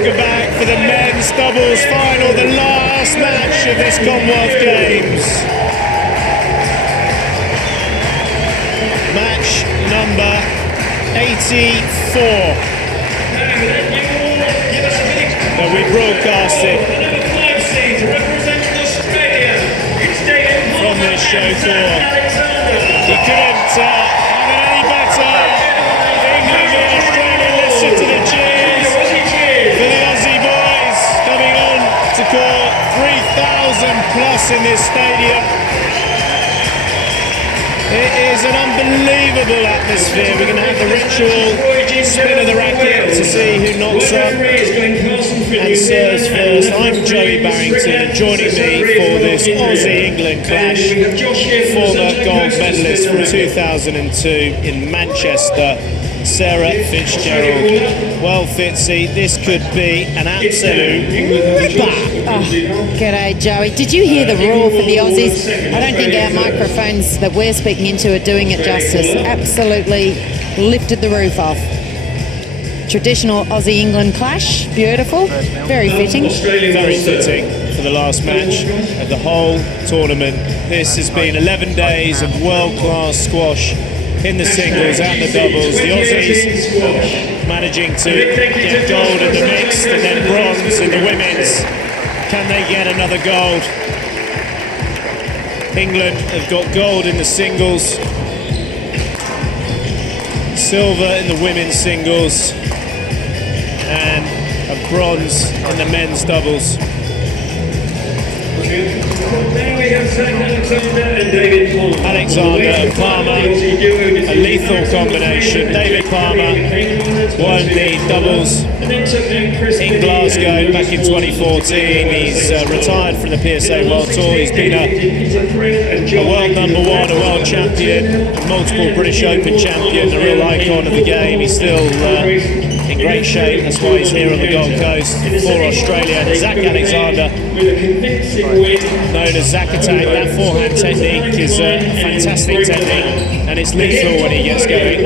welcome back for the men's doubles final, the last match of this Commonwealth Games. Match number 84 that we broadcasted from this show tour. He couldn't have it any better. England and Australia, listen to the cheers for the Aussie boys coming on to court. 3,000 plus in this stadium. It is an unbelievable atmosphere. We're going to have the ritual spin of the racket to see who knocks up and serves first. I'm Joey Barrington, and joining me for this Aussie-England clash, former gold medalist from 2002 in Manchester, Sarah Fitzgerald. Well, Fitzy, this could be an absolute ripper. Oh, g'day, Joey. Did you hear the roar for the Aussies? I don't think our microphones that we're speaking into are doing it justice. Absolutely lifted the roof off. Traditional Aussie-England clash. Beautiful. Very fitting. Very fitting for the last match of the whole tournament. This has been 11 days of world-class squash in the singles and the doubles. The Aussies managing to get gold in the mixed and then bronze in the women's. Can they get another gold? England have got gold in the singles, silver in the women's singles, and a bronze in the men's doubles. Alexander and Palmer, a lethal combination. David Palmer won the doubles in Glasgow back in 2014. He's retired from the PSA World Tour. He's been a world number one, a world champion, a multiple British Open champion, a real icon of the game. He's still in great shape. That's why he's here on the Gold Coast for Australia. And Zach Alexander, known as Zach Attack, that forehand technique is a fantastic technique, and it's lethal when he gets going.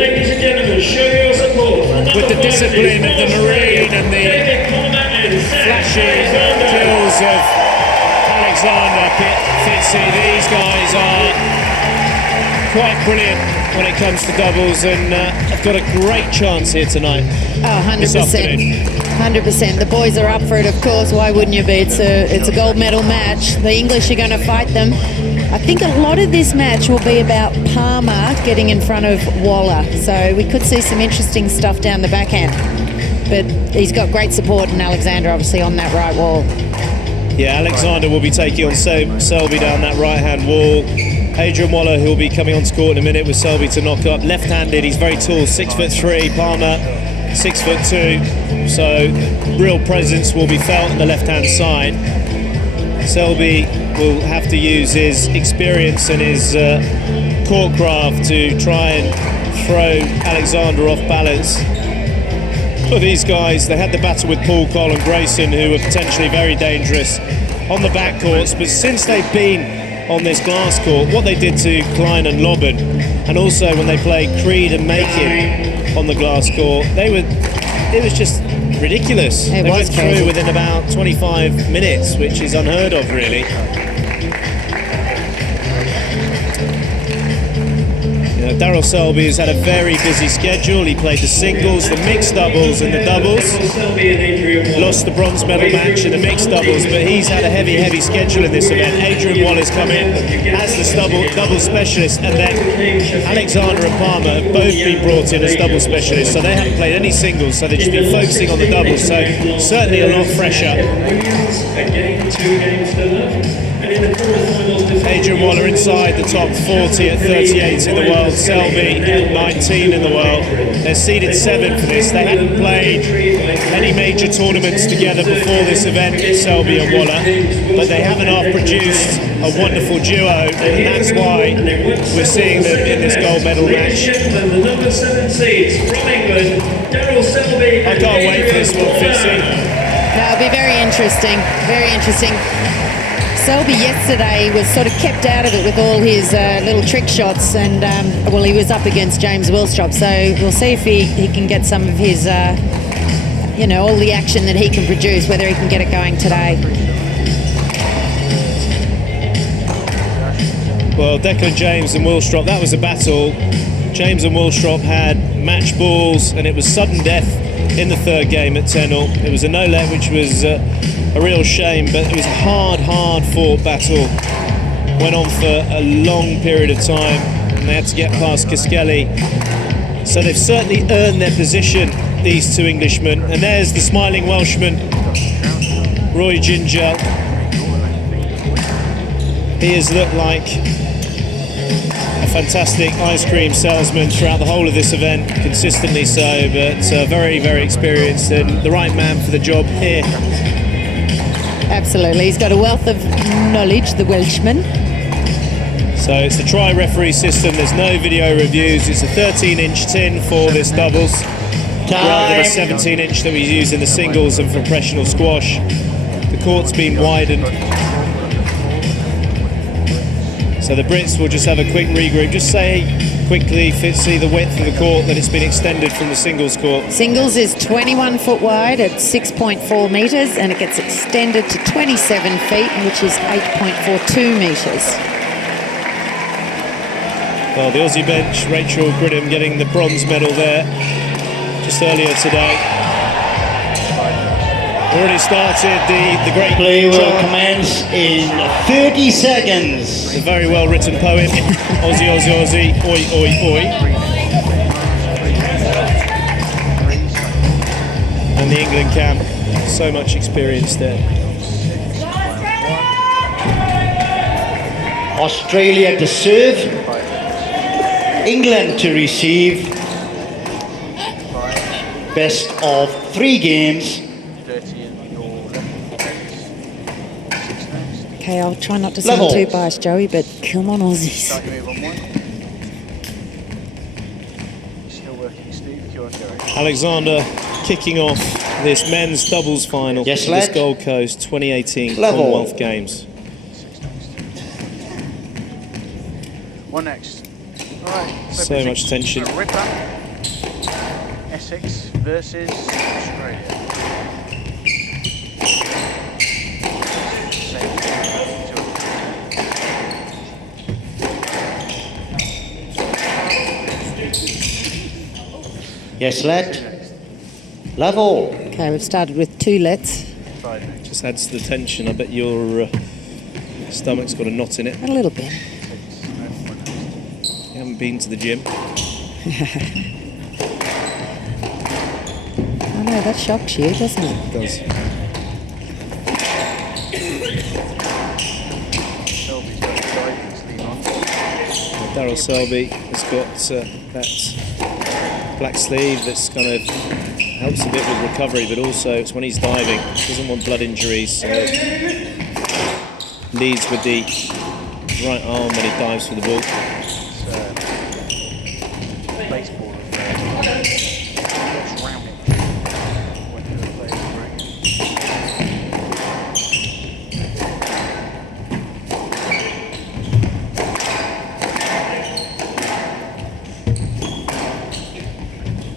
With the discipline of the Marine and the flashy kills of Alexander Fitzy, these guys are quite brilliant when it comes to doubles, and I've got a great chance here tonight. Oh, 100%. 100%. The boys are up for it, of course. Why wouldn't you be? It's a gold medal match. The English are going to fight them. I think a lot of this match will be about Palmer getting in front of Waller. So we could see some interesting stuff down the backhand. But he's got great support, and Alexander obviously on that right wall. Yeah, Alexander will be taking on Selby down that right-hand wall. Adrian Waller, who will be coming onto court in a minute with Selby to knock up. Left-handed, he's very tall, 6'3". Palmer, 6'2". So real presence will be felt on the left-hand side. Selby will have to use his experience and his court craft to try and throw Alexander off balance. For these guys, they had the battle with Paul, Cole and Grayson, who were potentially very dangerous on the back courts, but since they've been on this glass court, what they did to Klein and Lobban, and also when they played Creed and Macon on the glass court, it was just ridiculous. They went through within about 25 minutes, which is unheard of, really. Daryl Selby has had a very busy schedule. He played the singles, the mixed doubles and the doubles. Lost the bronze medal match in the mixed doubles, but he's had a heavy schedule in this event. Adrian Waller's come in as the double specialist, and then Alexander and Palmer have both been brought in as double specialists, so they haven't played any singles, so they've just been focusing on the doubles, so certainly a lot fresher. Adrian Waller inside the top 40 at 38 in the world, Selby at 19 in the world. They're seeded 7 for this. They hadn't played any major tournaments together before this event, Selby and Waller, but they have enough produced a wonderful duo, and that's why we're seeing them in this gold medal match. I can't wait for this one, Fitzy. That'll be very interesting, very interesting. Selby yesterday was sort of kept out of it with all his little trick shots, and well, he was up against James Willstrop, so we'll see if he can get some of his you know, all the action that he can produce, whether he can get it going today. Well, Declan James and Willstrop, that was a battle. James and Willstrop had match balls, and it was sudden death in the third game at 10-all. It was a no-let, which was a real shame, but it was a hard fought battle. Went on for a long period of time, and they had to get past Kiskelly. So they've certainly earned their position, these two Englishmen. And there's the smiling Welshman, Roy Ginger. He has looked like a fantastic ice cream salesman throughout the whole of this event, consistently so, but very, very experienced and the right man for the job here. Absolutely, he's got a wealth of knowledge, the Welshman. So it's the tri-referee system, there's no video reviews, it's a 13-inch tin for this doubles, rather than a 17-inch that we use in the singles and for professional squash. The court's been widened. So the Brits will just have a quick regroup. Just say quickly, Fitzy, the width of the court, that it's been extended from the singles court. Singles is 21 foot wide at 6.4 metres, and it gets extended to 27 feet, which is 8.42 metres. Well, the Aussie bench, Rachel Gridham getting the bronze medal there just earlier today. Already started the great play will commence in 30 seconds. A very well written poem. Aussie, Aussie, Aussie, oi, oi, oi. And the England camp, so much experience there. Australia to serve, England to receive. Best of 3 games. Okay, I'll try not to sound too biased, Joey, but come on, Aussies. Alexander kicking off this men's doubles final for this Gold Coast 2018 Commonwealth Games. One next. All right. So much tension. Essex versus Australia. Yes, let. Level. Okay, we've started with 2 lets. Just adds to the tension. I bet your stomach's got a knot in it. A little bit. You haven't been to the gym. I know, that shocks you, doesn't it? It does. Daryl Selby has got that black sleeve that's kind of helps a bit with recovery, but also it's when he's diving, doesn't want blood injuries, so leads with the right arm when he dives for the ball. Baseball.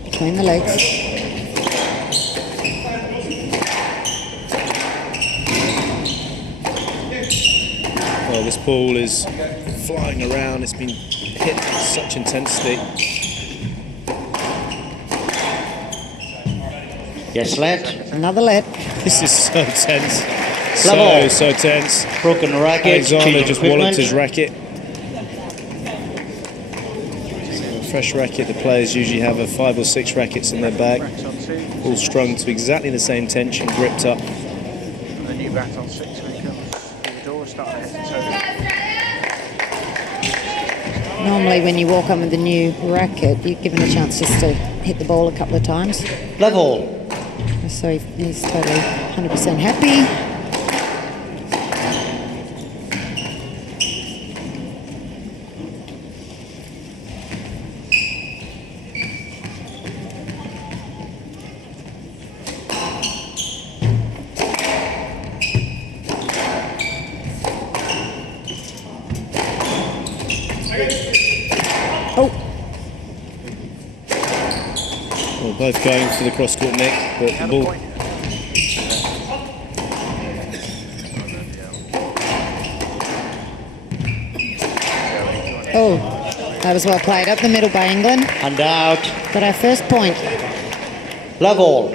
Between the legs. Well, this ball is flying around, it's been hit with such intensity. Yes, let. Another let. This is so tense. Level. So tense. Broken racket. Alexander just walloped his racket. Fresh racket, the players usually have 5 or 6 rackets in their bag, all strung to exactly the same tension, gripped up. And the new bat on 6 when he comes through the door, starting to head to toe. Normally when you walk on with the new racket, you're given a chance just to hit the ball a couple of times. Level. So he's totally 100% happy. Well, both going for the cross-court nick, but the ball... Oh, that was well played. Up the middle by England. And out. Got our first point. Love all.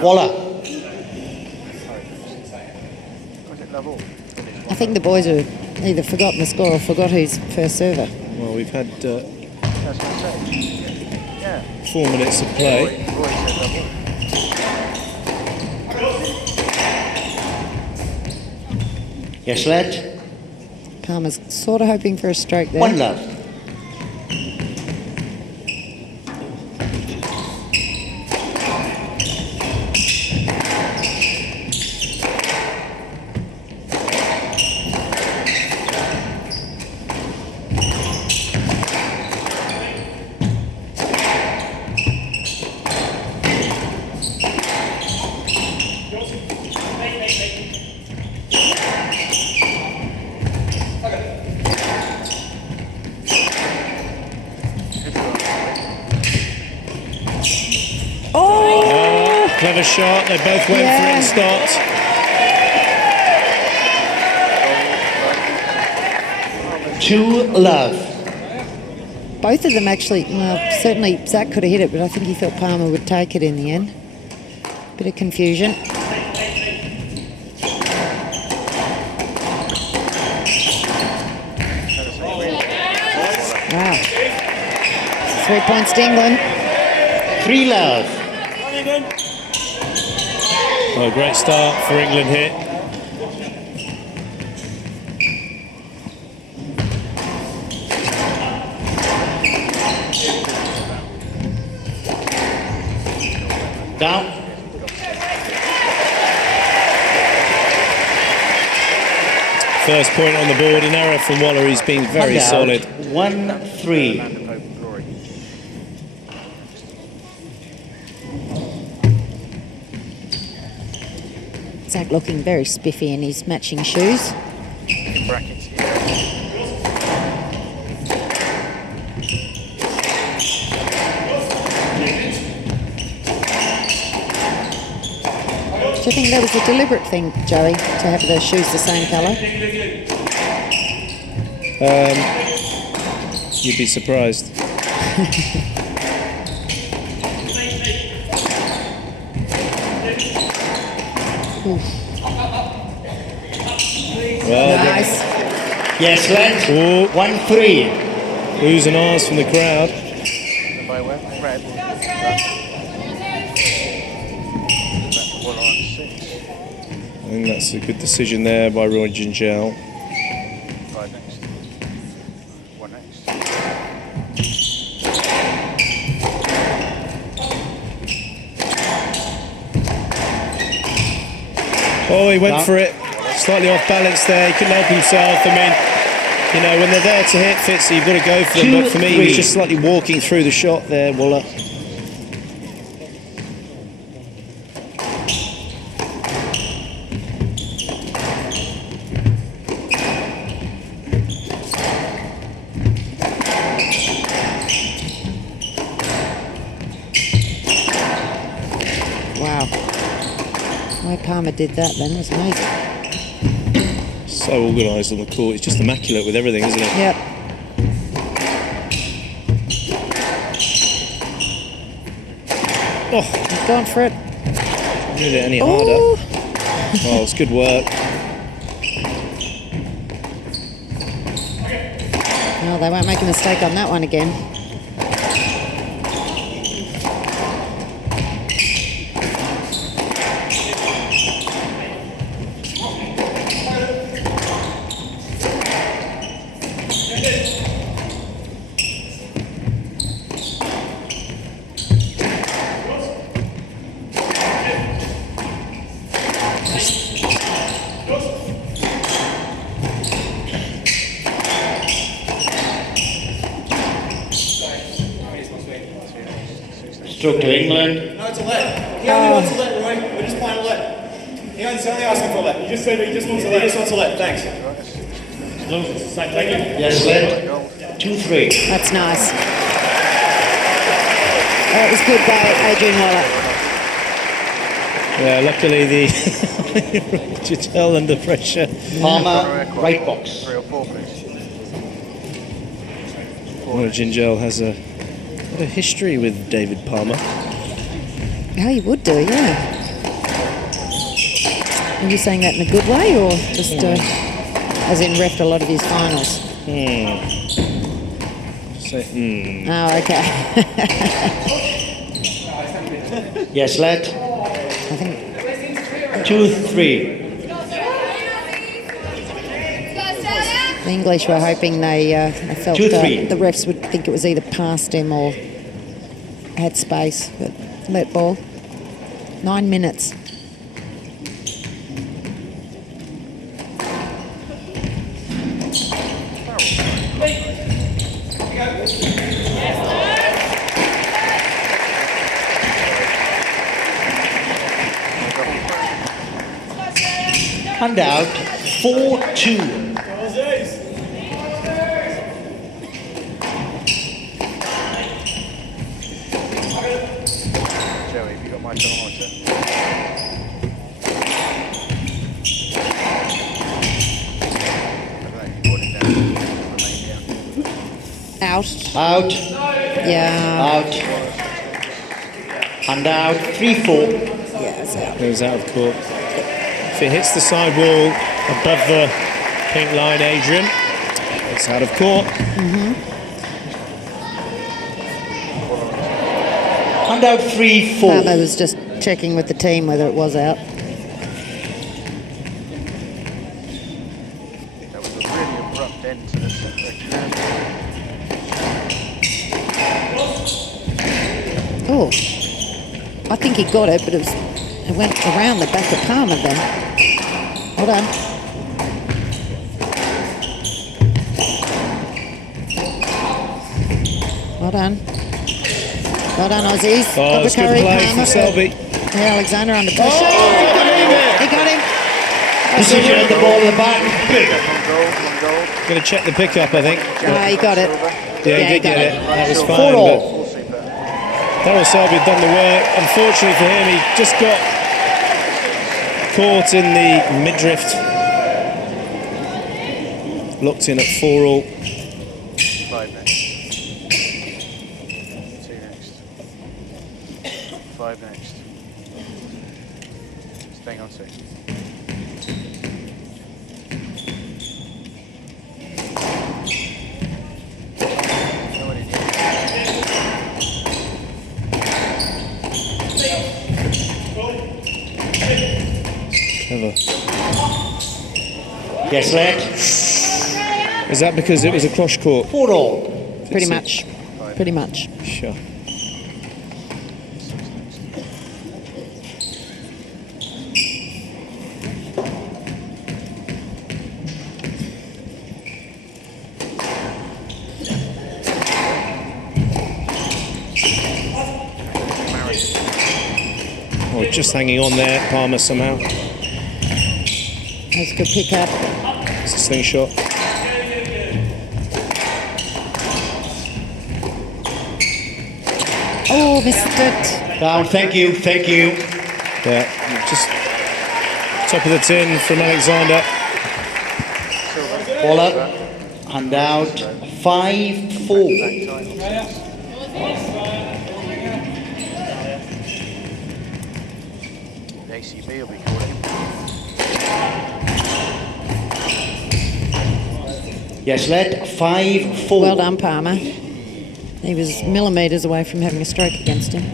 Waller. Was it level? I think the boys have either forgotten the score or forgot who's first server. Well, we've had That's what I said. Yeah. 4 minutes of play. Roy said level. Yes, lad. Palmer's sort of hoping for a stroke there. One love. Clever shot. They both went for it and stopped. Two love. Both of them actually, well, certainly Zach could have hit it, but I think he thought Palmer would take it in the end. Bit of confusion. Wow. 3 points to England. 3 love. Oh, great start for England here. Down. First point on the board, an error from Waller. He's been very And out. solid. 1-3. Zach looking very spiffy in his matching shoes. Brackets. Do you think that was a deliberate thing, Joey, to have the shoes the same colour? You'd be surprised. Well, Nice. Yes, lad. Oh. 1-3. oohs and ahs from the crowd. By where? Red. Waller on 6. I think that's a good decision there by Roy Gingell. Right next. One next. Oh, he went for it. Slightly off balance there. He couldn't help himself. I mean, you know, when they're there to hit Fitzy, you've got to go for them. But for me, he was just slightly walking through the shot there, Waller. Wow. The way Palmer did that then was amazing. So organised on the court. It's just immaculate with everything, isn't it? Yep. Oh, He's gone for it. did it any harder? Ooh. Oh, it's good work. No, they won't make a mistake on that one again. Stroke to England. No, it's a let. He only wants a let, Roy. We're just playing a let. He's only asking for a let. You just said he just wants a let. He just wants a let. Thanks. Yes, lad. 2-3. That's nice. That was good by Adrian Waller. Yeah, luckily the Giselle under pressure. Palmer, right box. 3 or 4, please. Well, Gingerl has a history with David Palmer. Oh, you would do, yeah. Are you saying that in a good way, or just as in refed a lot of his finals? Oh, okay. Yes, lad. I think 2-3. the English were hoping they felt 2-3. the refs would think it was either past him or had space, but let ball. 9 minutes. And out, 4-2. Joey, have you got my thermometer? Out. Out, Yeah. out. And out, 3-4. Yeah, it's out. It was out of court. If it hits the side wall above the pink line, Adrian, it's out of court. And out, 3-4. Palmer was just checking with the team whether it was out. That was a really abrupt end to the Oh, I think he got it, but it went around the back of Palmer then. Hold on. Well done. Well done, Aussies. Oh, it's good Curry, play Palmer. from Selby. Yeah, Alexander under pressure. He got him. Position of the ball in the back. Going to check the pickup, I think. He got it. Yeah, he did got get it. That was fine. 4-all. But Darryl Selby had done the work. Unfortunately for him, he just got caught in the midriff. Locked in at 4-all. 5 next. 2 next. 5 next. Staying on 2. Clever. Yes, lad. Is that because it was a cross court? 4-all. Pretty much. Pretty much. Sure. Oh, just hanging on there, Palmer somehow. That's a good pick up. It's a slingshot. Oh, missed it. Down, thank you, thank you. Yeah, just top of the tin from Alexander. Ball up. And out, 5-4. The ACB will be calling. Yes, lad. 5-4. Well done, Palmer. He was millimetres away from having a stroke against him.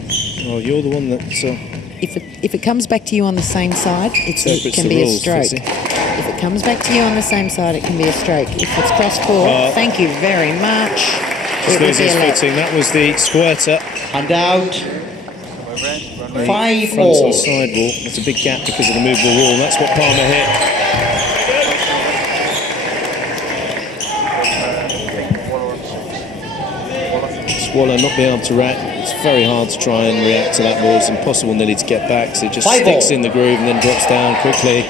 Oh, you're the one that... If it comes back to you on the same side, it Interprets can the be rules, a stroke. does he? If it comes back to you on the same side, it can be a stroke. If it's cross court, thank you very much. Just It would losing be his a let. footing. That was the squirter. And out, Front 5-all. and side wall. That's a big gap because of the movable wall. That's what Palmer hit. Waller not being able to react. It's very hard to try and react to that ball. It's impossible nearly to get back. So it just 5-all. sticks in the groove and then drops down quickly.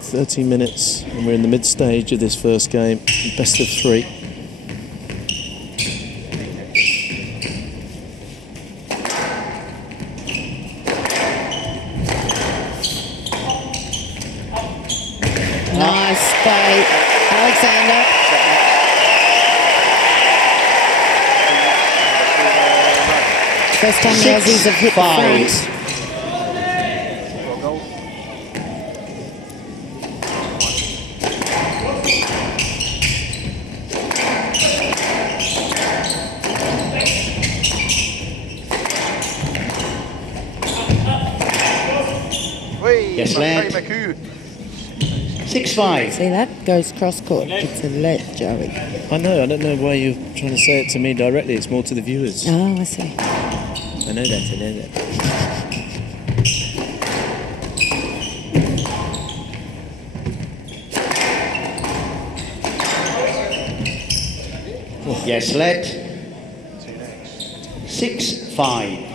30 minutes and we're in the mid stage of this first game. Best of 3. First time the Aussies have hit the 6-5. front. Goal. Yes, lad. 6-5. See, that goes cross court. It's a let, Joey. I know. I don't know why you're trying to say it to me directly. It's more to the viewers. Oh, I see. I know that. I know that. Yes, lad. 6-5.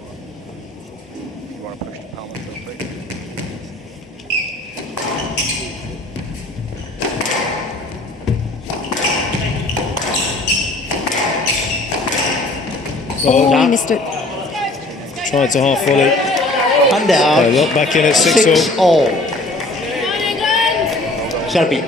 You want to push the palm into the plate? Oh, Well, he missed it. tried to half volley. And out. Look back in at 6-all. 6-all. Selby.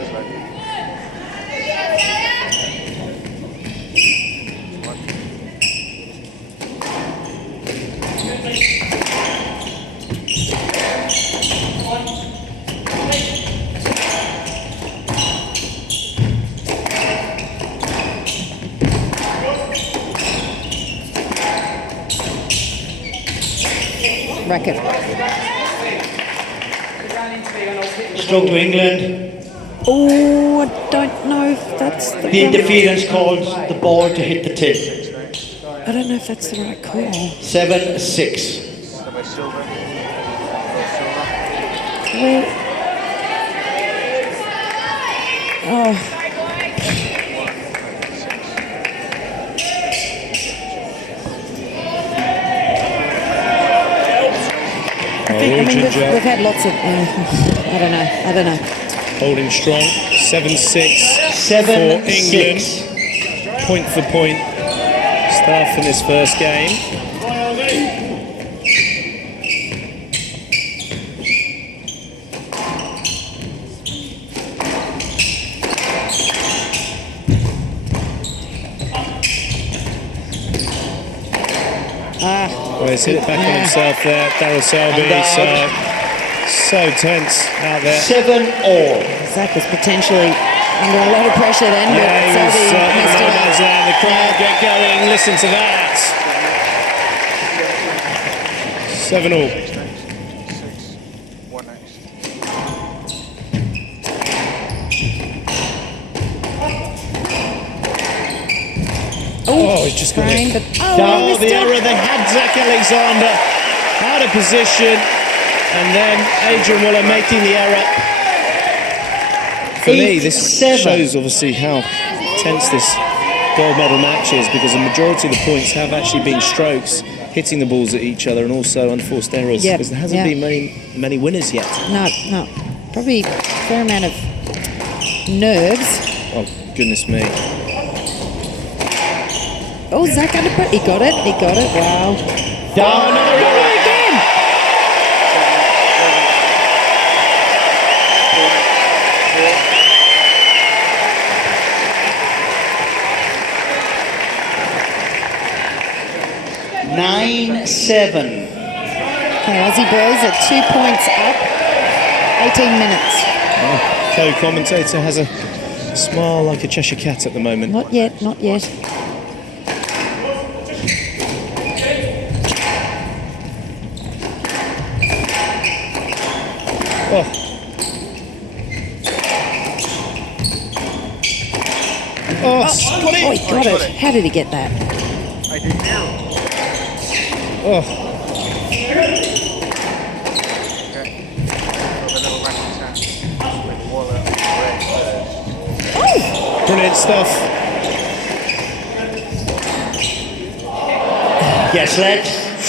Racket. Stroke to England. Oh, I don't know if that's the The right... interference calls the ball to hit the tin. I don't know if that's the right call. 7-6. Somewhere silver. Well, oh, I mean, we've had lots of... I don't know. Holding strong. 7-6 for 7-6. England. Point for point. Start from this first game. Well, he's hit it back on himself there, Daryl Selby. So tense out there. 7-all. Zach was potentially under a lot of pressure then, but Yeah, he was Selby messed it up. there. The crowd get going. Listen to that. 7-all. 6-1 next. Oh, he's just got Trying, it. but Oh, missed the it. error. They had Zach Alexander out of position. And then Adrian Waller making the error. For me, this 8-7. shows obviously how tense this gold medal match is, because the majority of the points have actually been strokes, hitting the balls at each other, and also unforced errors. Yep, Because there hasn't been many winners yet. No. Probably a fair amount of nerves. Oh, goodness me. Oh, Zach got it. He got it. Wow. Down. Again. 9-7. Okay, Aussie boys are 2 points up. 18 minutes. Co-commentator has a smile like a Cheshire cat at the moment. Not yet. Oh. Oh, got it. Oh, he got it. How did he get that? I did now. Oh, Okay. Got the little racket tap with Waller red first. brilliant stuff. Yes, lad.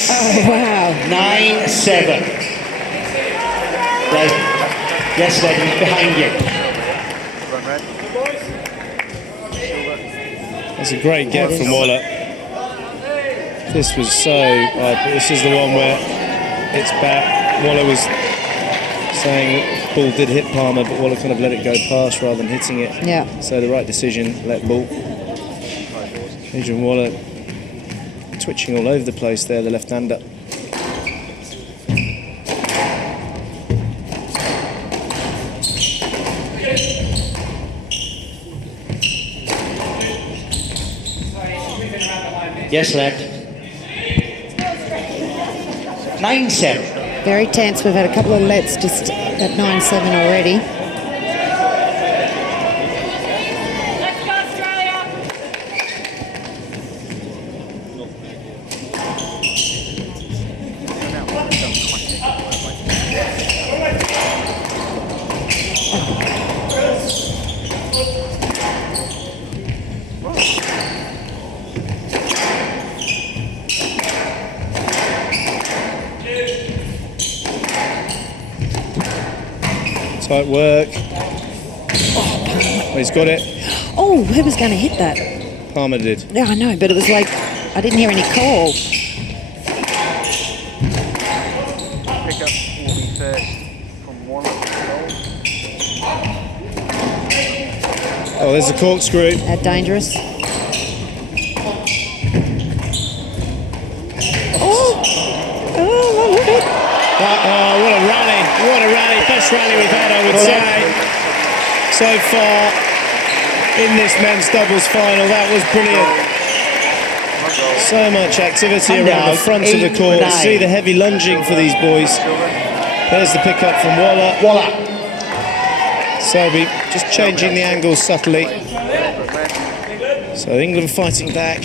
Oh, wow. 9-7. Right. Yes, lad, he's behind you. Run red. Silver. That's a great get from Waller. This was so... this is the one where it's back. Waller was saying ball did hit Palmer, but Waller kind of let it go past rather than hitting it. Yeah. So the right decision, let ball. Adrian Waller twitching all over the place there, the left-hander. Yes, lad. 9-7. Very tense. We've had a couple of lets just at 9-7 already. Tight work. Oh, he's got it. Oh, who was going to hit that? Palmer did. Yeah, I know, but it was like, I didn't hear any call. Pickup will be first from Waller. Oh, there's a corkscrew. Dangerous. Oh, I love it. Oh, what a rally. What a rally. Best rally we've had, I would say, so far in this men's doubles final. That was brilliant. So much activity around the front of the court. See the heavy lunging for these boys. There's the pickup from Waller. Selby just changing the angles subtly. So England fighting back.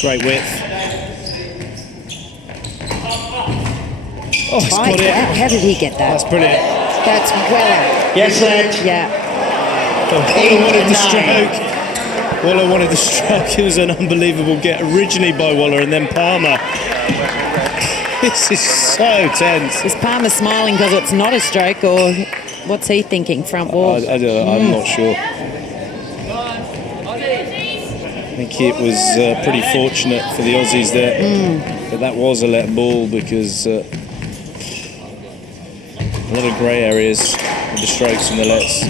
Great width. Oh, he's got it. How did he get that? That's brilliant. That's well out. Yes, lad. Yeah. Waller wanted the stroke. Waller wanted the stroke. It was an unbelievable get originally by Waller and then Palmer. This is so tense. Is Palmer smiling because it's not a stroke, or what's he thinking? Front wall? I don't, I'm not sure. I think it was pretty fortunate for the Aussies there, but that was a let ball because a lot of grey areas with the strokes and the lets.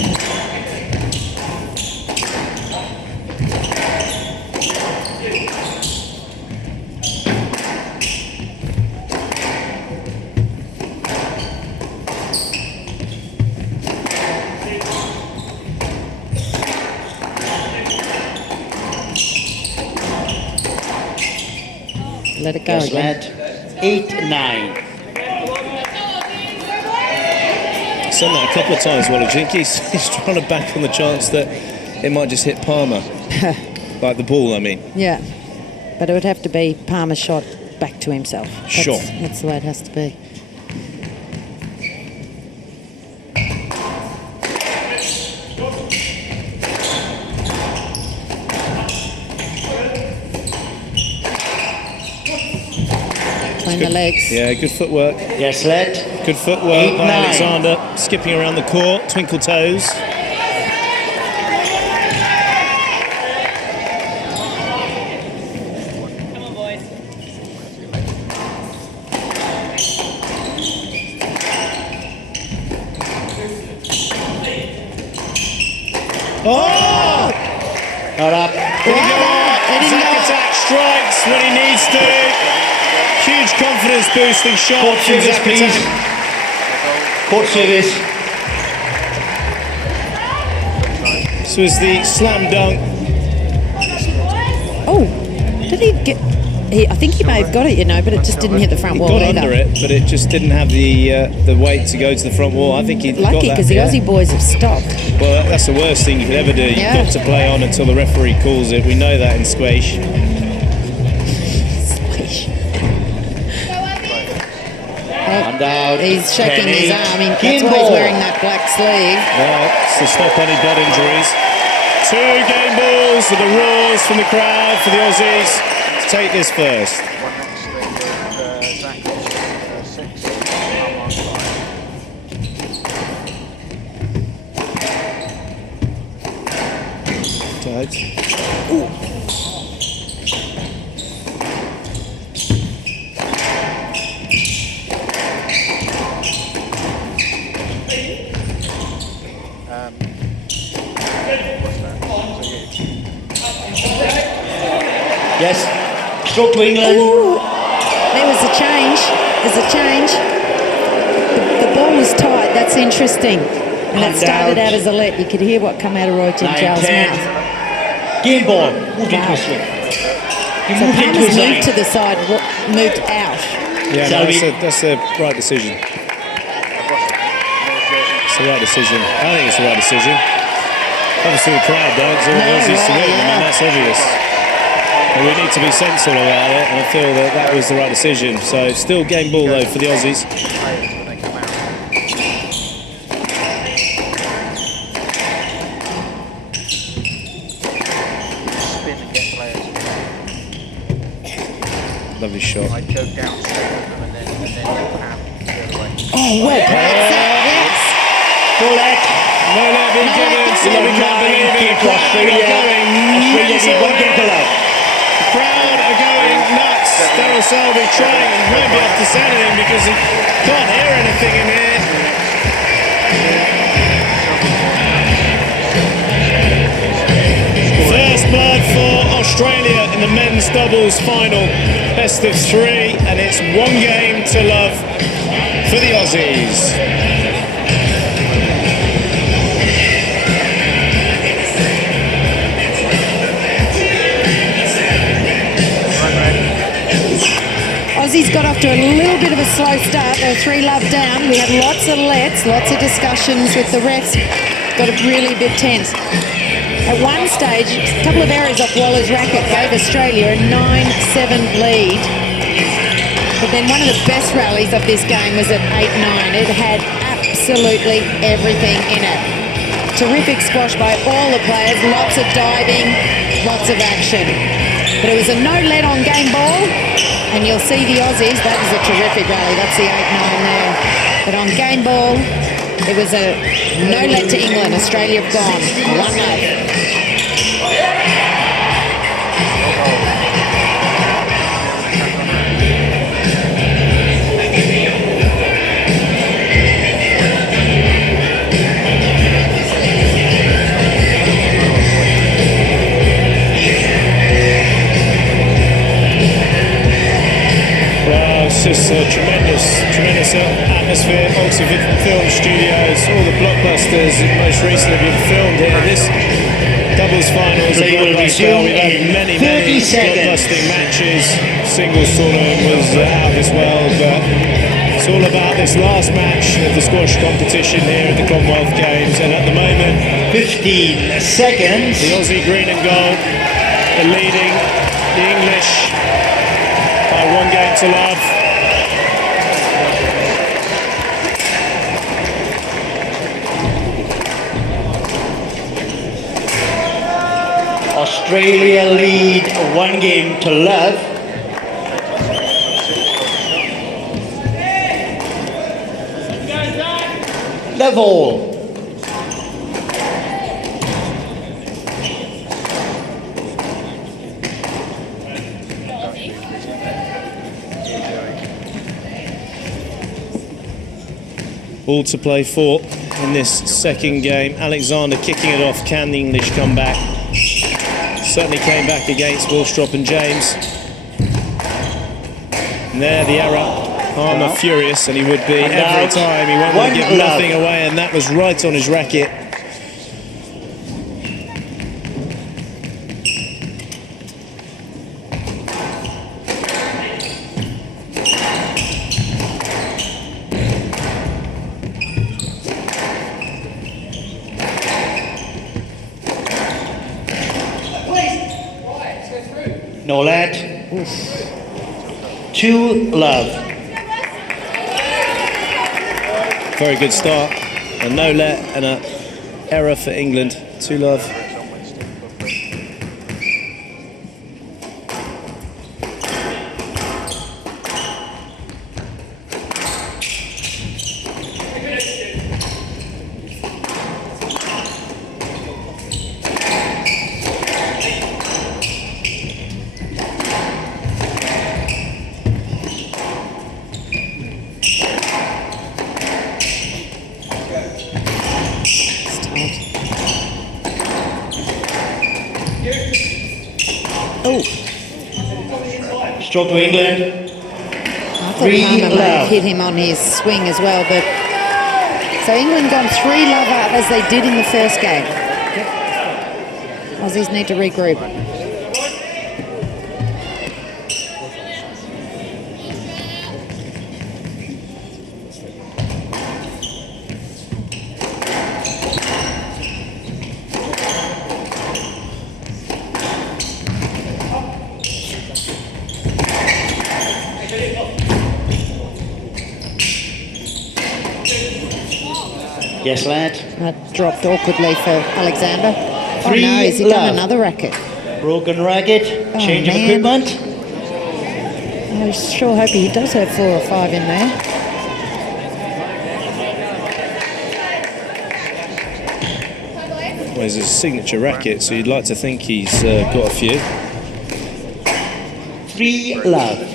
Let it go Yes, again. lad. 8-9. Seen that a couple of times, Waller. He's trying to bank on the chance that it might just hit Palmer. Like the ball, I mean. Yeah, but it would have to be Palmer shot back to himself. Sure. That's the way it has to be. Between the legs. Yeah, good footwork. Yes, lad. Good footwork by 8-9. Alexander. Skipping around the court, twinkle toes. Oh! Not up. Zakatak strikes when he needs to. Huge confidence boosting shot. Court from service, please. Zakatak. Court service. This was the slam dunk. Oh, did he get? I think he may have got it, you know, but it just didn't hit the front He wall got either. under it, but it just didn't have the weight to go to the front wall. I think he got Lucky that. because the Yeah. Aussie boys have stopped. Well, that's the worst thing you could ever do. You've Yeah. got to play on until the referee calls it. We know that in squash. Oh, And out. He's shaking his Kenny arm. That's Kimball. why he's wearing that black sleeve. Well, it's to stop any blood injuries. 2 game balls with the roars from the crowd for the Aussies to take this first. One next to Zach on 6, Palmer on 5. Tight. Yes. Stroke to England. Ooh, there was a change. There's a change. The ball was tight. That's interesting. And it started out as a let. You could hear what come out of Roy Charles' mouth. Game ball. Moving Wow. question. He So moved into Palmer's his moved line. to the side, moved out. Yeah, no, Selby. that's the right decision. It's the right decision. I think it's the right decision. Obviously, the crowd don't. It's all No, Aussies to right, win. I mean, yeah. that's obvious. But we need to be sensible about it, and I feel that that was the right decision. So, still game ball though for the Aussies. Players when they come out. Spin and get players. Lovely shot. I go downstairs with them and then you pan the other way. Oh, well played, Zach, yes. Full let. No let being No let given. given. Selby can't believe it. Kick for Australia. Australia need 1 game to love. The crowd are going nuts. Daryl Selby trying and won't be able to say anything because he can't hear anything in here. First blood for Australia in the men's doubles final. Best of 3, and it's 1 game to love for the Aussies. Aussies got off to a little bit of a slow start. They were 3-love down. We had lots of lets, lots of discussions with the refs. Got it really a bit tense. At one stage, a couple of errors off Waller's racket gave Australia a 9-7 lead. But then one of the best rallies of this game was at 8-9. It had absolutely everything in it. Terrific squash by all the players, lots of diving, lots of action. But it was a no let on game ball, and you'll see the Aussies, that was a terrific rally, that's the 8-9 there. But on game ball, it was a no let to England. Australia have gone 1-0. It's just a tremendous atmosphere. Oxford Film Studios, all the blockbusters that most recently been filmed here. This doubles final is a Play will blockbuster. resume We've had in many 30 seconds. blockbusting matches. Singles tournament was out as well, but it's all about this last match of the squash competition here at the Commonwealth Games. And at the moment, 15 seconds. the Aussie green and gold are leading the English by 1 game to love. Australia lead 1 game to love. Level. All to play for in this second game. Alexander kicking it off. Can the English come back? Certainly came back against Willstrop and James. And there the error. Palmer furious, and he would be every time. He wanted to give nothing away, and that was right on his racket. No let. 2 love. Very good start. A no let and an error for England. 2-love. Stroke to England. I thought Palmer may have hit him on his swing as well, but so England gone 3-love up as they did in the first game. Aussies need to regroup. Yes, lad. That dropped awkwardly for Alexander. Oh no, 3 has he done love. another racket? Broken racket. Oh, Change of man. equipment. I sure hope he does have 4 or 5 in there. Well, it's a signature racket, so you'd like to think he's got a few. 3-love.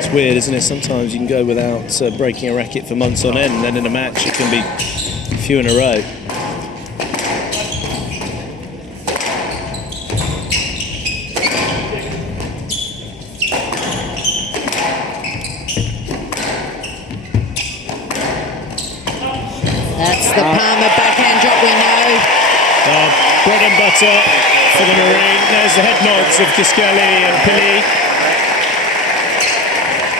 It's weird, isn't it? Sometimes you can go without breaking a racket for months on end, and then in a match it can be a few in a row. That's the Palmer backhand drop we know. Bread and butter for the Marine. There's the head nods of Kiskelly and Pili.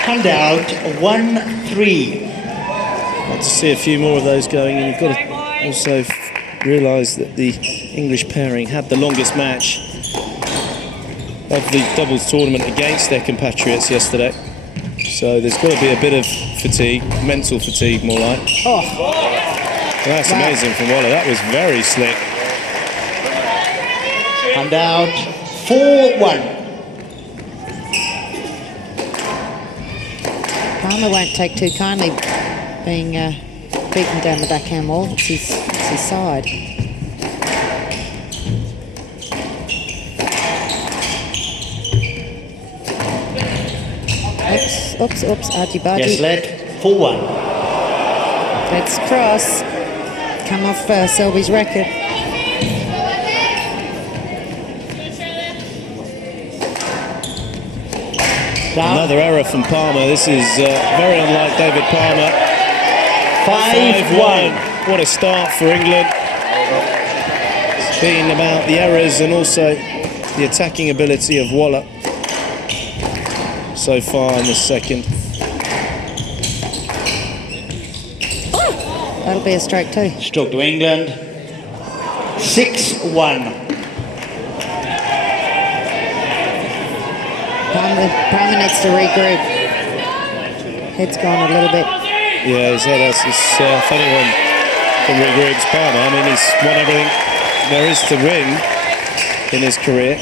Handout 1-3. Want to see a few more of those going, and you've got to also realise that the English pairing had the longest match of the doubles tournament against their compatriots yesterday. So there's got to be a bit of fatigue, mental fatigue more like. Oh, That's amazing from Waller. That was very slick. Handout 4-1. Palmer won't take too kindly being beaten down the backhand wall. It's his side. Oops, argy bargy. Yes, lad. 4-1. Let's cross. Come off Selby's racket. Another error from Palmer. This is very unlike David Palmer. 5-1. What a start for England. It's been about the errors and also the attacking ability of Waller so far in this second. That'll be a stroke too. Stroke to England. 6-1. Palmer needs to regroup. Head's gone a little bit. Yeah, his head has this funny one from regroups Palmer. I mean, he's won everything there is to win in his career.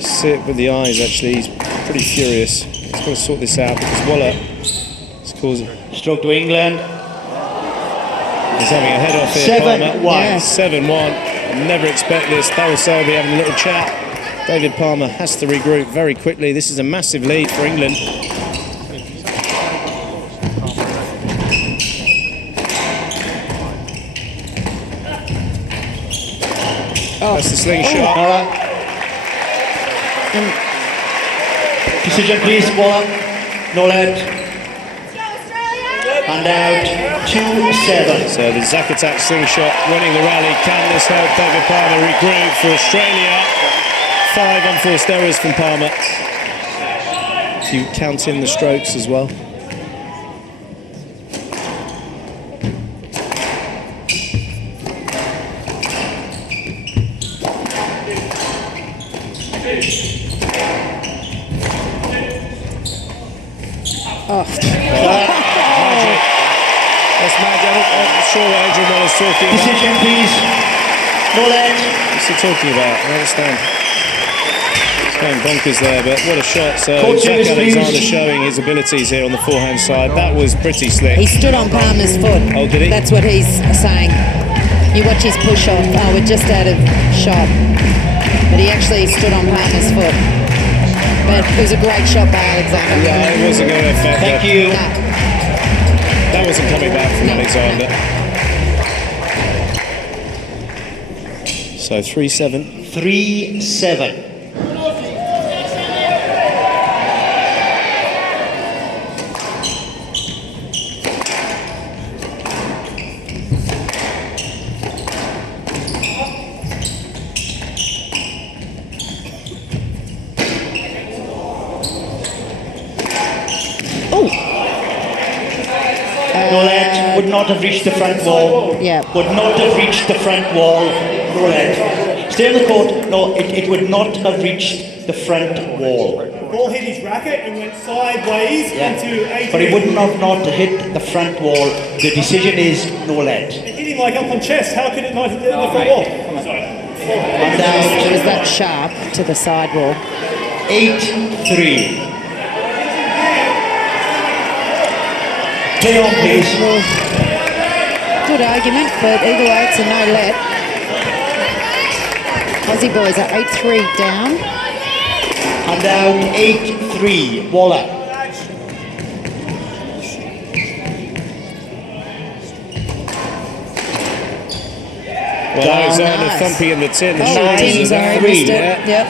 See it with the eyes, actually. He's pretty furious. He's got to sort this out because Waller is causing... Stroke to England. He's having a head off here, 7-1. Palmer. 7-1. Never expect this. Darryl Selby having a little chat. David Palmer has to regroup very quickly. This is a massive lead for England. That's the slingshot. Decision, please, Waller. No lead. Handout 2-7. So the Zack attack slingshot winning the rally. Can this help David Palmer regroup for Australia? 5 unforced errors from Palmer. If you count in the strokes as well. sure what Adrian Waller's talking about. Decision, please. No lead. What's he talking about? I understand. He's going bonkers there, but what a shot. So Court Jack service, Alexander please. showing his abilities here on the forehand side. That was pretty slick. He stood on Palmer's foot. Oh, did he? That's what he's saying. You watch his push off. Oh, we're just out of shot. But he actually stood on Palmer's foot. But it was a great shot by Alexander. Yeah, it wasn't going to affect Thank that. you. No. That wasn't coming back from Alexander. So 3-7. 3-7. No lead. Would not have reached the front wall. Yeah. Would not have reached the front wall. No lead. Stay on the court. No, it would not have reached the front wall. Ball hit his racket and went sideways into Adrian. But it wouldn't have not hit the front wall. The decision is no lead. It hit him like up on chest. How could it not hit the front wall? Sorry. And now It was that sharp to the sidewall. 8-3. Play on, please. Good argument, but either way, it's a no let. Aussie boys are 8-3 down. And now 8-3. Waller. Well, Alexander nice. thumping in the tin. The Oh, shoulders Tim, of that sorry, three. missed it. Yeah.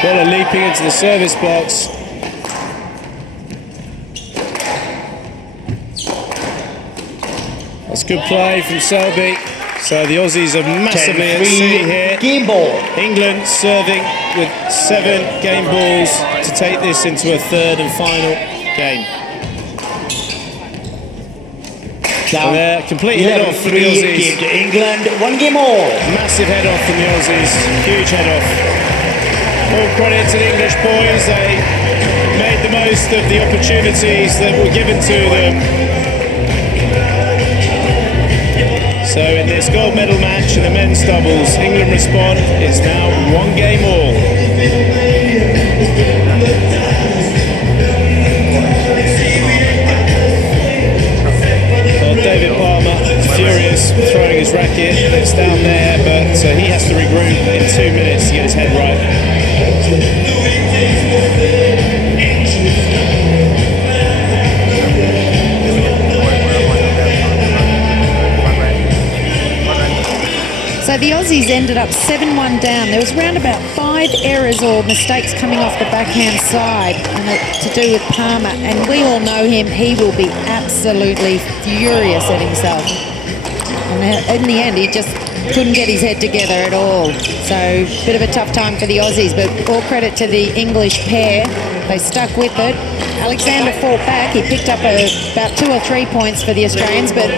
Yep. Waller leaping into the service box. That's good play from Selby. So the Aussies are massively at sea here. 10-3. Game ball. England serving with 7 game balls to take this into a third and final game. Down. And there, complete head off from the 11-3. Aussies. Game to England. 1 game all. Massive head off from the Aussies. Huge head off. All credit to the English boys. They made the most of the opportunities that were given to them. So in this gold medal match in the men's doubles, England respond. It's now 1 game all. Well, David Palmer furious, throwing his racket. It's down there, but he has to regroup in 2 minutes to get his head right. So the Aussies ended up 7-1 down. There was around about 5 errors or mistakes coming off the backhand side, and it to do with Palmer. And we all know him; he will be absolutely furious at himself. And in the end, he just couldn't get his head together at all. So bit of a tough time for the Aussies, but all credit to the English pair. They stuck with it. Alexander fought back. He picked up about 2 or 3 points for the Australians, but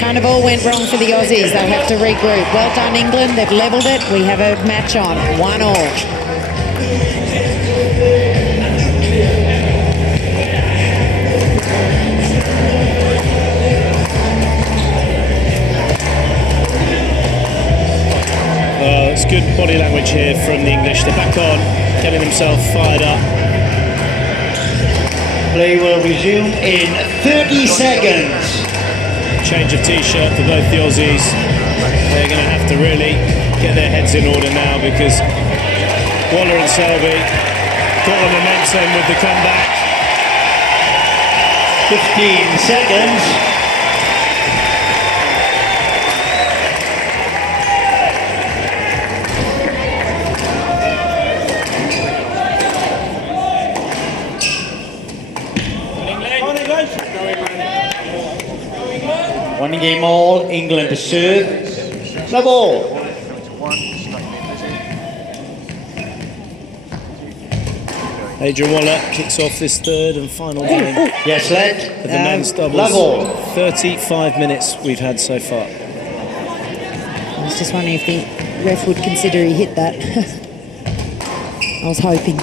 kind of all went wrong for the Aussies. They'll have to regroup. Well done, England. They've levelled it. We have a match on. 1-1. It's good body language here from the English. They're back on, getting themselves fired up. Play will resume in 30 seconds. Change of t-shirt for both the Aussies. They're going to have to really get their heads in order now because Waller and Selby got the momentum with the comeback. 15 seconds. One game all, England to serve. The ball. Adrian Waller kicks off this third and final game Yes, lad. of the men's doubles. Level. 35 minutes we've had so far. I was just wondering if the ref would consider he hit that. I was hoping.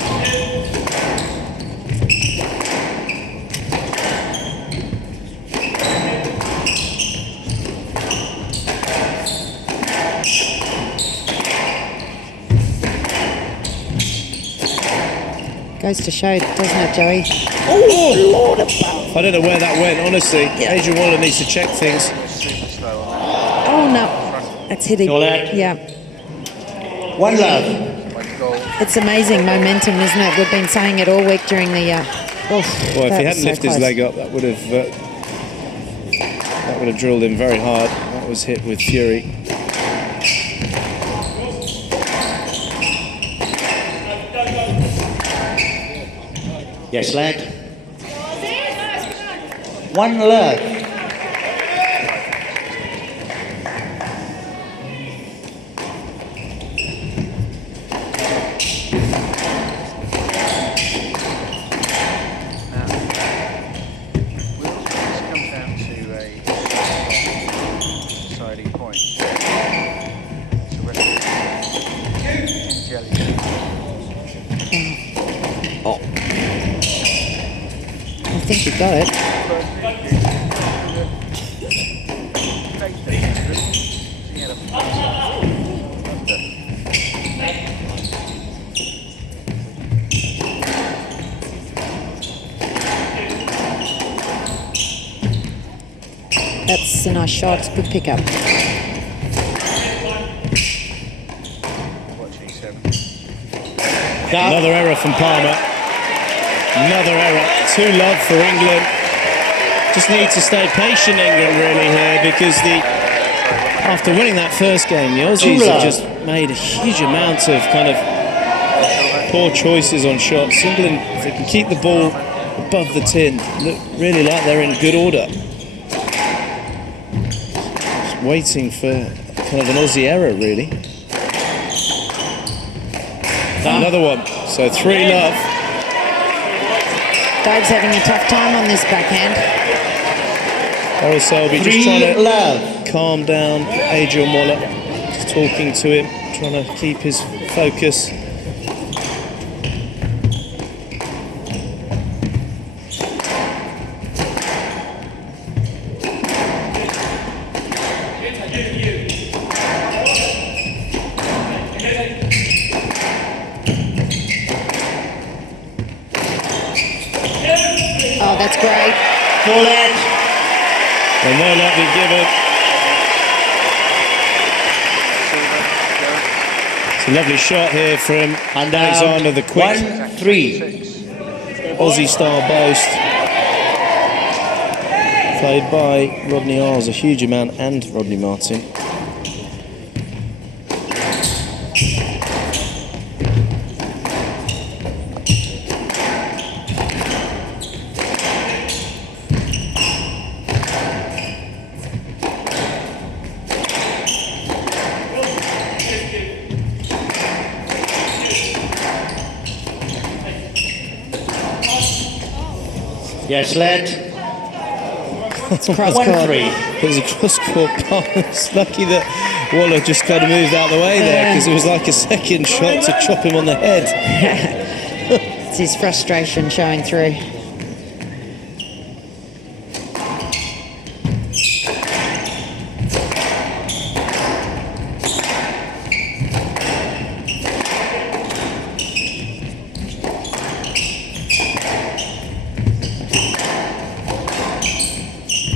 Goes to show, doesn't it, Joey? Oh, Lord above. I don't know where that went, honestly. Yeah. Adrian Waller needs to check things. Super slow on that. Oh, no. That's hitting. All right. Yeah. One love. Like goal. It's amazing momentum, isn't it? We've been saying it all week during the... well, if he hadn't lifted his leg up, that would have drilled him very hard. That was hit with fury. Yes, lad. One love. Comes down to a deciding point. It's a jelly. Oh. I think you got it. That's a nice shot. It's a good pickup. Another error from Palmer. Another error. 2-love for England. Just need to stay patient, England, really, here, because after winning that first game, the Aussies have just made a huge amount of kind of poor choices on shots. England, if they can keep the ball above the tin, look really like they're in good order. Just waiting for kind of an Aussie error, really. Another one. So 3-love. Dave's having a tough time on this backhand. Oral Selby just trying to calm down Adrian Waller. Just talking to him, trying to keep his focus. Oh, that's great. Call it. And no luck be given. It's a lovely shot here from Alexander the Quick. 1-3. Aussie-style boast. Played by Rodney Isles a huge amount, and Rodney Martin. Yes, lad. It's cross 1-3. It was a cross-court pass. It's lucky that Waller just kind of moved out of the way there, because it was like a second shot to chop him on the head. It's his frustration showing through.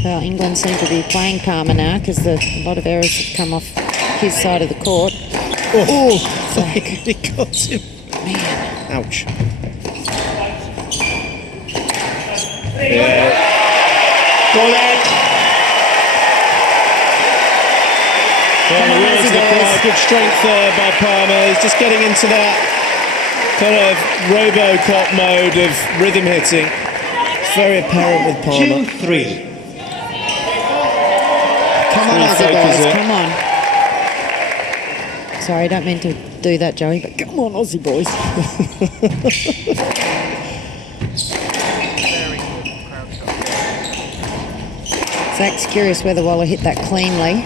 Well, England seem to be playing calmer now because a lot of errors have come off his side of the court. Oh, he got him. Man. Ouch. Yeah. Call it. Well, the wheels require good strength there by Palmer. He's just getting into that kind of Robocop mode of rhythm hitting. It's very apparent with Palmer. 2-3. Come on, Aussie boys, come on. Sorry, I don't mean to do that, Joey, but come on, Aussie boys. Zach's curious whether Waller hit that cleanly.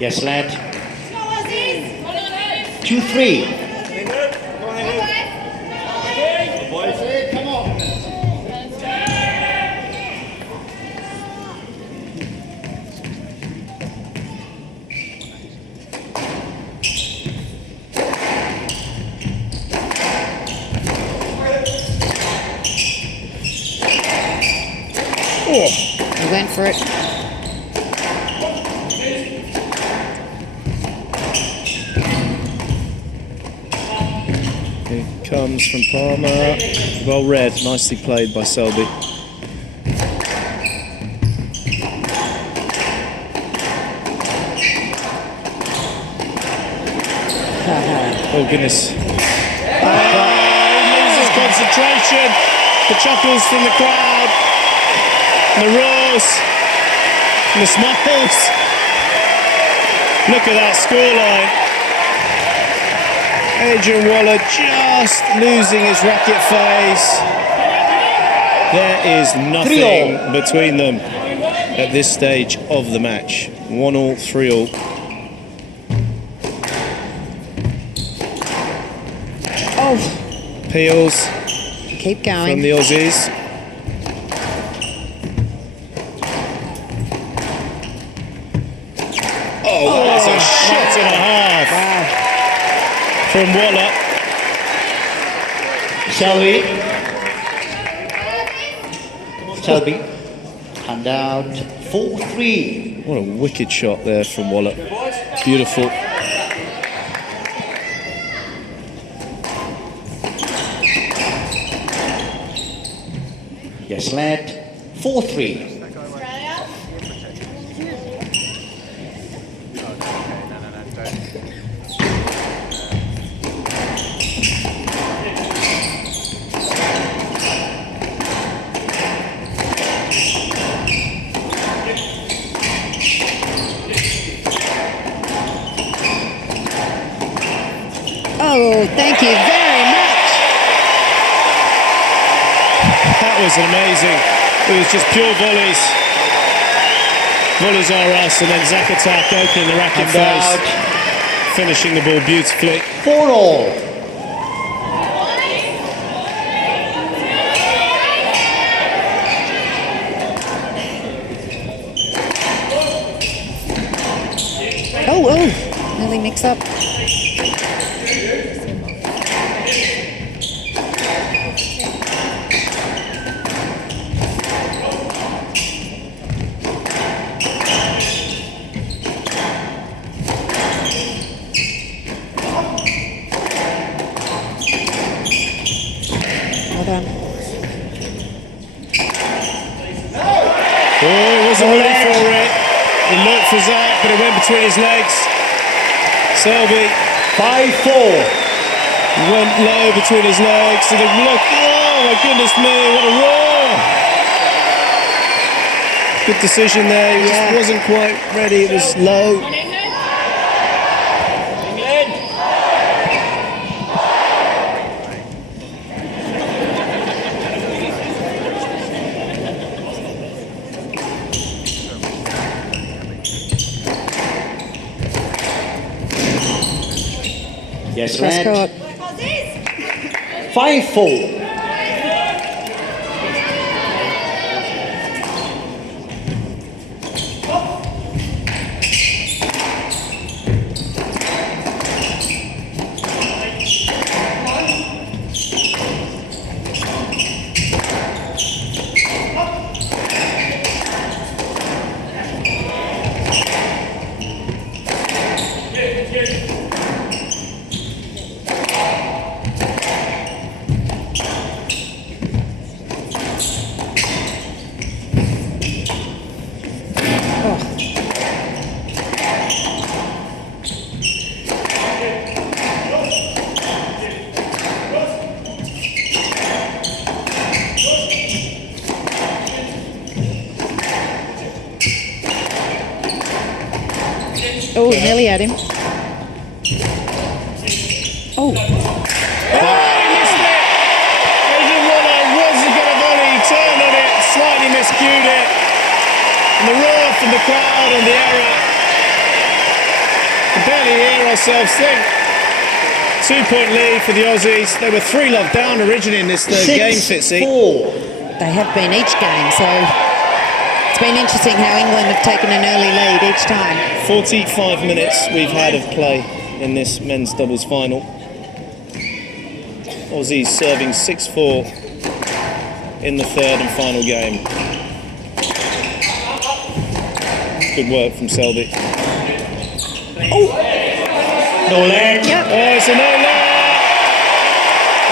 Yes, lad. 2-3. He went for it. Here comes from Palmer. Well read, nicely played by Selby. Oh goodness. He loses concentration. The chuckles from the crowd. And the roars. And the smiles. Look at that scoreline. Adrian Waller just losing his racket face. There is nothing between them at this stage of the match. 1-1, 3-1. Oh, Peels keep going. from the Aussies. Oh, that is a shot and a half from Waller. Selby. Hand out 4-3. What a wicked shot there from Waller. Beautiful. Yes, lad. 4-3. Oh, thank you very much. That was amazing. It was just pure volleys. Volleys are us, and then Zakatak opening the racket face, finishing the ball beautifully. 4-all. Oh, nearly mix up. Well done. Oh, he wasn't ready for it. He looked for Zach, but it went between his legs. Selby 5-4. went low between his legs. And look, oh my goodness me, what a roar! Good decision there. He just wasn't quite ready. It was low. Yes, Press lad. court. 5-4. Oh, nearly had him. Oh. Oh, he missed it! Adrian Waller wasn't going to volley. He turned on it, slightly miscued it. And the roar from the crowd and the error. We can barely hear ourselves think. 2-point lead for the Aussies. They were 3-love down originally in this third game, Fitzy. 6-4. They have been each game, so it's been interesting how England have taken an early lead each time. 45 minutes we've had of play in this men's doubles final. Aussies serving 6-4 in the third and final game. Good work from Selby. No let. Yep. Oh, it's a no-let.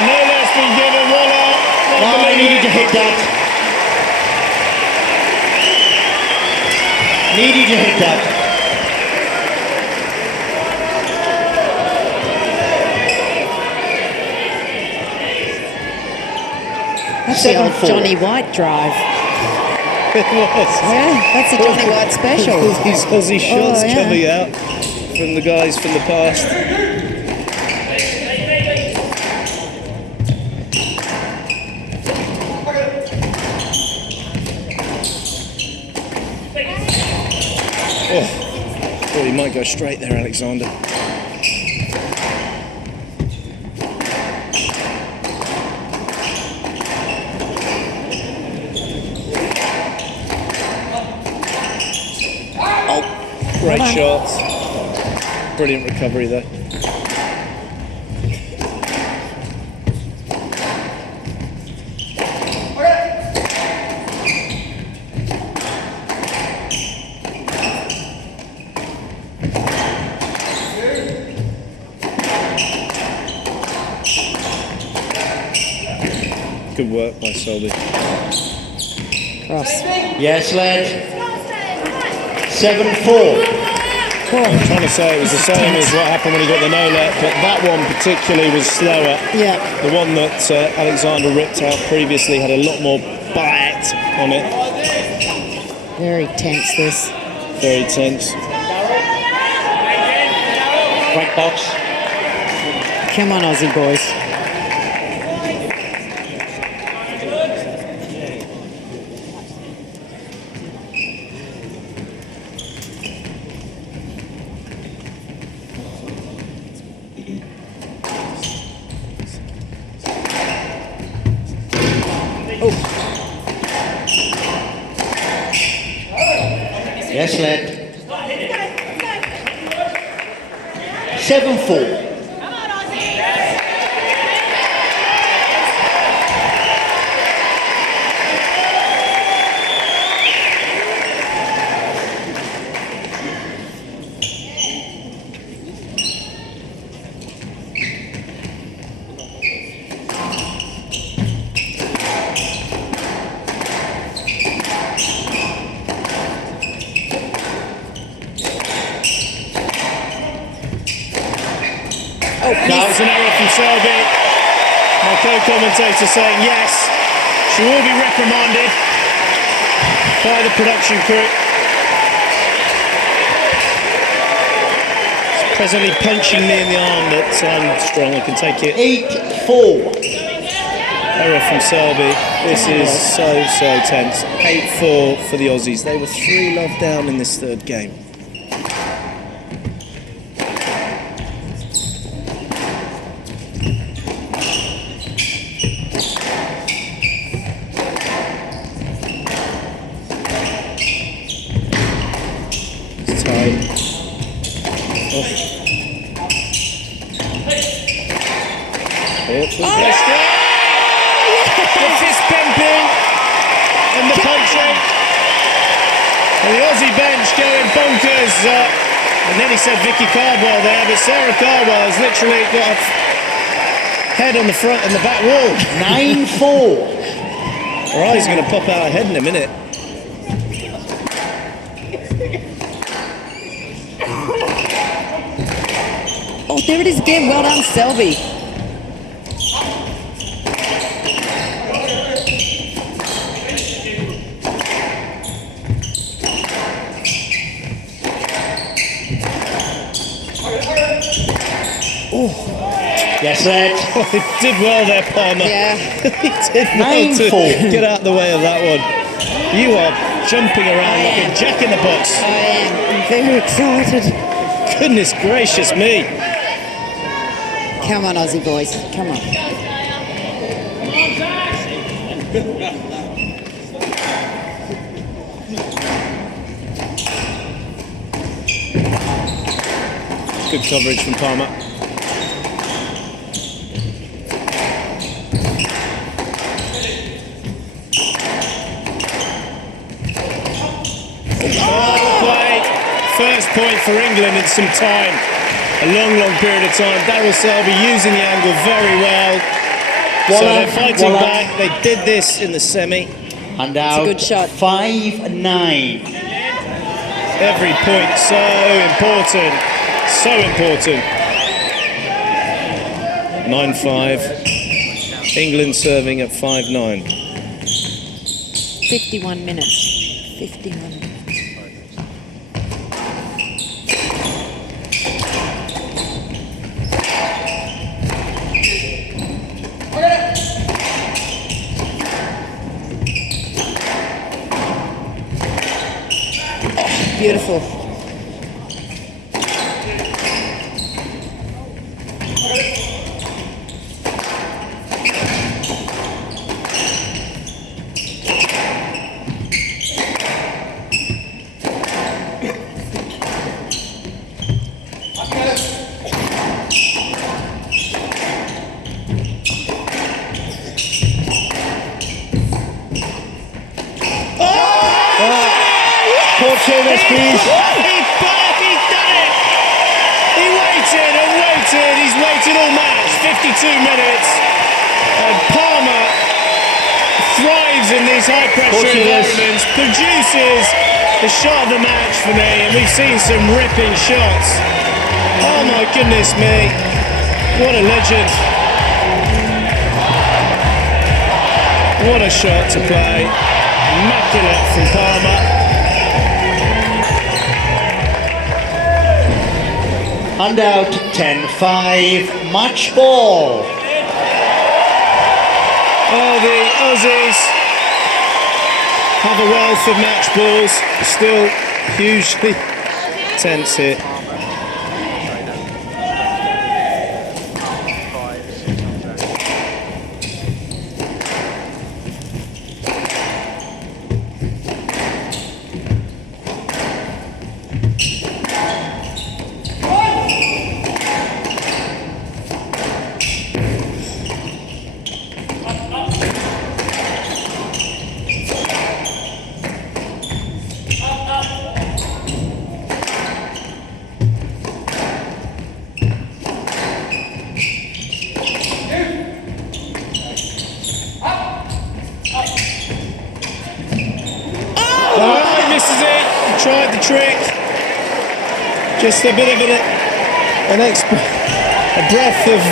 No-let's been given. Waller. No, I needed to hit that. Needed to hit that. That's the old 7-4. Johnny White drive. It was. Yeah, that's a Johnny White special. All these Aussie shots yeah. coming out from the guys from the past. Oh, thought he might go straight there, Alexander. Great shots. Brilliant recovery there. Good work by Selby. Cross. Yes, lad. 7-4. I'm trying to say it was the same as what happened when he got the no-let, but that one particularly was slower. Yeah. The one that Alexander ripped out previously had a lot more bite on it. Very tense, this. Very tense. Right box. Come on, Aussie boys. Yes, lad. 7-4. That was an error from Selby. My co-commentator saying yes, she will be reprimanded by the production crew. She's presently punching me in the arm, but I'm strong, I can take it. 8-4. Error from Selby. This is so tense. 8-4 for the Aussies. They were 3-love down in this third game. The fist pumping and the punching. And the Aussie bench going bonkers. And then he said Vicky Cardwell there, but Sarah Cardwell has literally got a head on the front and the back wall. 9-4. Her eyes are going to pop out her head in a minute. Oh, there it is again. Well done, Selby. Yes, lad. Oh, he did well there, Palmer. Yeah. He did well to 9-4. get out of the way of that one. You are jumping around like a jack in the box. I am. I'm very excited. Goodness gracious me. Come on, Aussie boys. Come on. Good coverage from Palmer. Oh, play. point for England in some time. A long, long period of time. Daryl Selby using the angle very well. So they're fighting back. They did this in the semi. And out. Good shot. 5-9. Every point so important. So important. 9-5. England serving at 5-9. 51 minutes. 51 minutes. Beautiful. Court service, please. He's done it! He waited and waited. He's waited all match, 52 minutes. And Palmer thrives in these high-pressure environments, produces the shot of the match for me, and we've seen some ripping shots. Oh my goodness me. What a legend. What a shot to play. Immaculate from Palmer. And out 10-5, match ball. Oh, the Aussies have a wealth of match balls, still hugely tense here. Misses it, tried the trick. Just a bit of a breath of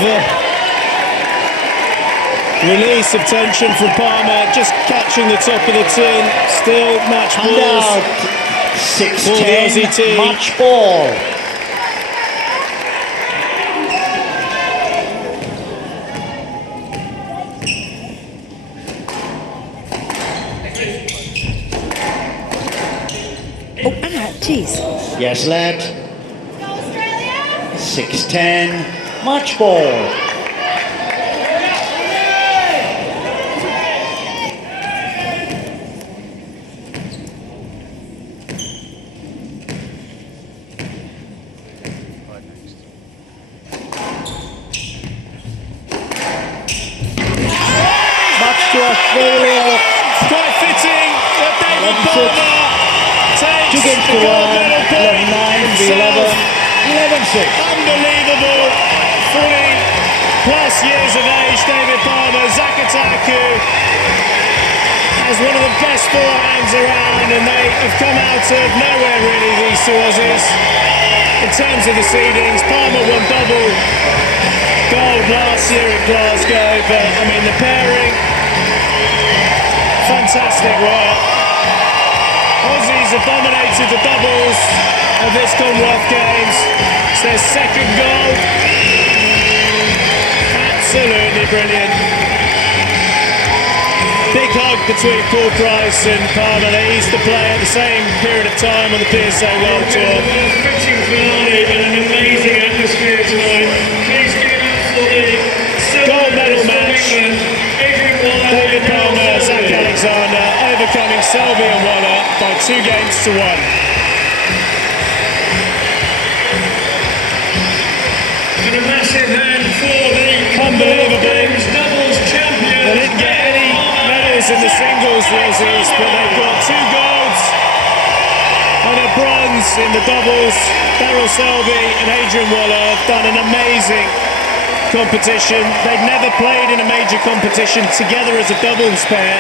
release of tension from Palmer, just catching the top of the tin. Still match And balls. out For the Aussie 6-10, team. match ball. Jeez. Yes, lad. 6-10, match ball. Match to Australia. Quite fitting that David Palmer takes 2 games to the gold 1, medal point 11-9, himself. 11-6. Unbelievable. 40 plus years of age, David Palmer. Zakataku has one of the best forehands around, and they have come out of nowhere really, these two Aussies. In terms of the seedings, Palmer won double gold last year in Glasgow, but I mean the pairing, fantastic work. Aussies have dominated the doubles of this Commonwealth Games. It's their second gold. Absolutely brilliant. Big hug between Paul Price and Palmer. They used to play at the same period of time on the PSA World Tour. Fetching finale and an amazing atmosphere tonight. Please give it up for the Gold medal match. David Palmer, Zach Alexander overcoming Selby and Waller by 2 games to 1. And a massive hand for the Unbelievable. Games doubles champion. They didn't get any medals in the singles, the Aussies, but they've got 2 golds and a bronze in the doubles. Daryl Selby and Adrian Waller have done an amazing competition. They've never played in a major competition together as a doubles pair.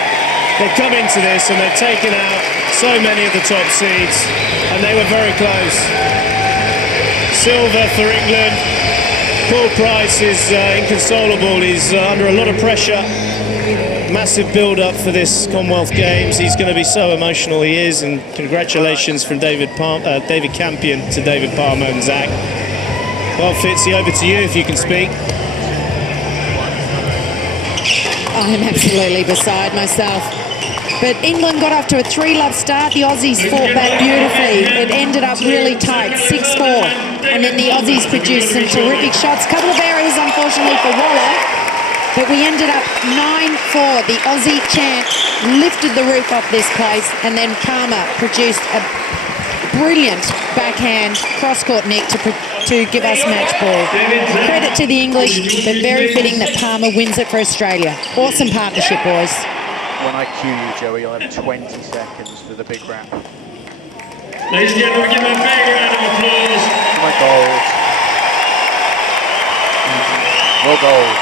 They've come into this and they've taken out so many of the top seeds, and they were very close. Silver for England. Paul Price is inconsolable. He's under a lot of pressure. Massive build-up for this Commonwealth Games. He's going to be so emotional, he is, and congratulations from David Campion to David Palmer and Zach. Well, Fitzy, over to you if you can speak. I'm absolutely beside myself. But England got off to a 3-love start. The Aussies fought back beautifully. It ended up really tight, 6-4. And then the Aussies produced some terrific shots. Couple of errors, unfortunately, for Waller. But we ended up 9-4. The Aussie champ lifted the roof off this place, and then Palmer produced a brilliant backhand cross-court nick to give us match ball. Credit to the English, but very fitting that Palmer wins it for Australia. Awesome partnership, boys. When I cue you, Joey, you'll have 20 seconds for the big round. Ladies and gentlemen, give them a big round of applause. My goals. More goals.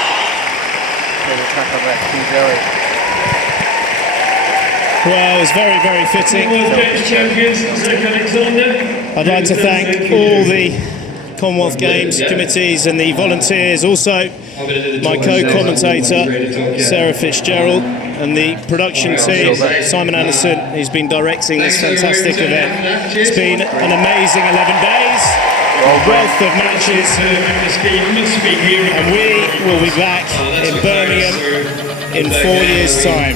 The track on left to Joey. Well, it was very, very fitting. Commonwealth Games champions, Zach Alexander. I'd like to thank all the Commonwealth Games committees and the volunteers, also my co-commentator Sarah Fitzgerald, and the production team, Simon Anderson, who's been directing this fantastic event. It's been an amazing 11 days, a wealth of matches, and we will be back in Birmingham in 4 years' time.